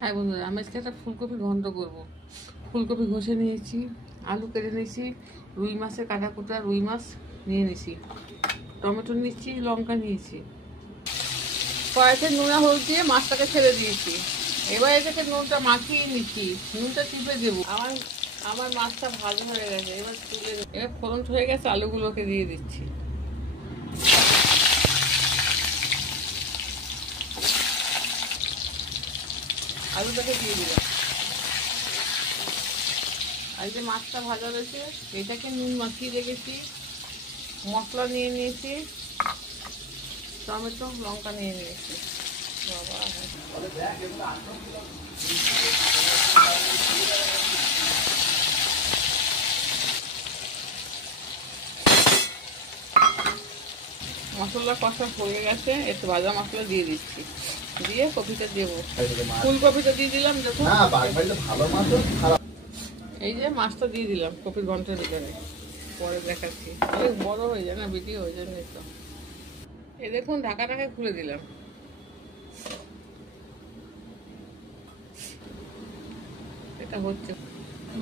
হ্যাঁ বন্ধুরা, আমি আজকে একটা ফুলকপি ঘন্ট করবো। ফুলকপি ঘষে নিয়েছি, আলু কেটে নিয়েছি, রুই মাছের কাটা কুটা রুই মাছ নিয়ে নিয়েছি, টমেটো নিচ্ছি, লঙ্কা নিয়েছি। কড়াইতে নুনা হলুদ দিয়ে মাছটাকে ছেড়ে দিয়েছি। এবার এটাকে নুনটা মাখিয়ে নিচ্ছি, নুনটা চিপে দেবো। আমার আমার মাছটা ভালো হয়ে গেছে, এবার তুলে এবার ফোড়ন হয়ে গেছে, আলুগুলোকে দিয়ে দিচ্ছি। আলুটাকে দিয়ে দিলাম। আর যে মাছটা ভাজা রয়েছে এটাকে নুন মাখিয়ে রেখেছি, মশলা নিয়ে নিয়েছি, টমেটো লঙ্কা নিয়ে নিয়েছি। বাবা মশলা কষা হয়ে গেছে, একটু ভাজা মশলা দিয়ে দিচ্ছি, দিয়ে কপিটা দেবো। ফুলকপিটা দিয়ে দিলাম, দেখুন এই যে মাছটা দিয়ে দিলাম কপির ঘন্টার ভিতরে। পরে দেখাচ্ছি, অনেক বড় হয়ে যায় না ভিডিও, হয়ে যায় তো। এই দেখুন ঢাকাটাকে খুলে দিলাম। এটা হচ্ছে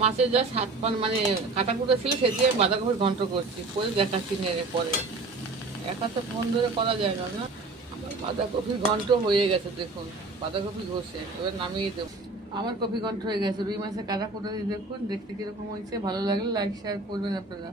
মাছের যা স্বাদ পান, মানে কাটা কুটা ছিল সে দিয়ে বাঁধাকপির ঘন্ট করছি, করে দেখাচ্ছি নেড়ে পরে। একা তো ফোন ধরে করা যায় না, না। আমার বাঁধাকপির ঘন্ট হয়ে গেছে, দেখুন বাঁধাকপি ঘষে এবার নামিয়ে দেবো। আমার কপি ঘন্ট হয়ে গেছে, রুই মাছের কাটা কুটা দিয়ে দেখুন দেখতে কিরকম হয়েছে। ভালো লাগলে লাইক শেয়ার করবেন আপনারা।